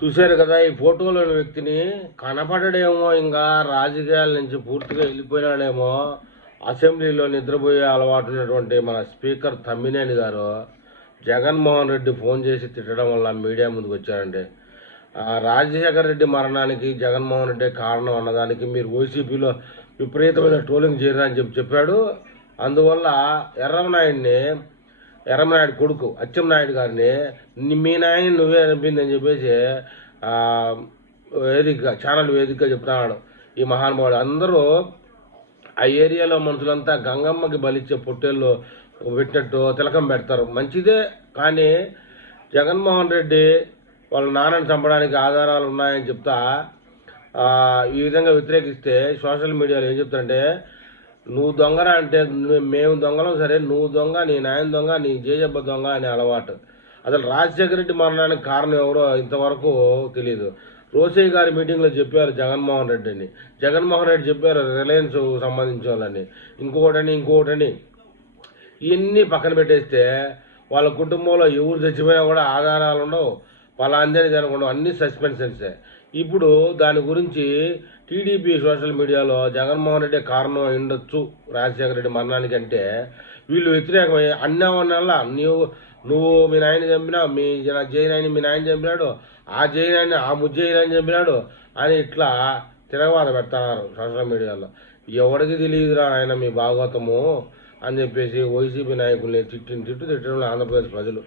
చూశారు కదా ఈ ఫోటోలోని వ్యక్తిని. కనపడడేమో ఇంకా రాజకీయాల నుంచి పూర్తిగా వెళ్ళిపోయినాడేమో. అసెంబ్లీలో నిద్రపోయే అలవాటు ఉన్నటువంటి మన స్పీకర్ తమ్మినేని గారు జగన్మోహన్ రెడ్డి ఫోన్ చేసి తిట్టడం వల్ల మీడియా ముందుకు వచ్చారండి. రాజశేఖర రెడ్డి మరణానికి జగన్మోహన్ రెడ్డి కారణం అన్నదానికి మీరు వైసీపీలో విపరీతమైన ట్రోలింగ్ చేయరని చెప్పాడు. అందువల్ల ఎర్రమనాయుడు కొడుకు అచ్చెన్నాయుడు గారిని మీ నాయన నువ్వే అనిపిందని చెప్పేసి ఛానల్ వేదికగా చెప్తున్నాడు ఈ మహానుభావుడు. అందరూ ఆ ఏరియాలో మనుషులంతా గంగమ్మకి బలిచ్చే పొట్టేళ్ళు పెట్టినట్టు తిలకం పెడతారు. మంచిదే, కానీ జగన్మోహన్ రెడ్డి వాళ్ళ నాన్నని చంపడానికి ఆధారాలు ఉన్నాయని చెప్తా ఈ విధంగా వ్యతిరేకిస్తే సోషల్ మీడియాలో ఏం చెప్తారంటే, నువ్వు దొంగరా అంటే మేము దొంగలం, సరే నువ్వు దొంగ, నీ నాయన దొంగ, నీ జేజబ్బ దొంగ అనే అలవాటు. అసలు రాజశేఖర రెడ్డి మరణానికి కారణం ఎవరో ఇంతవరకు తెలియదు. రోసయ్య గారి మీటింగ్లో చెప్పారు జగన్మోహన్ రెడ్డి చెప్పారు రిలయన్స్ సంబంధించిన వాళ్ళని, ఇంకొకటని ఇవన్నీ పక్కన పెట్టేస్తే వాళ్ళ కుటుంబంలో ఎవరు చచ్చిపోయినా కూడా ఆధారాలు ఉండవు, పలాందని జరగకుండా అన్ని సస్పెన్షన్సే. ఇప్పుడు దాని గురించి టీడీపీ సోషల్ మీడియాలో జగన్మోహన్ రెడ్డి కారణం ఉండొచ్చు రాజశేఖర రెడ్డి మరణానికి అంటే వీళ్ళు వ్యతిరేకమై అన్నావన్నల్లా నువ్వు మీ నాయన చంపినావు, మీ జైనాయని మీ నాయన చంపినాడు, ఆ జైనాయని ఆ ముజ్జయినాయని చంపినాడు అని ఇట్లా తిరగబాద పెడుతున్నారు సోషల్ మీడియాలో. ఎవరికి తెలియదురా ఆయన మీ భాగవతము అని చెప్పేసి వైసీపీ నాయకుల్ని తిట్టడంలో ఆంధ్రప్రదేశ్ ప్రజలు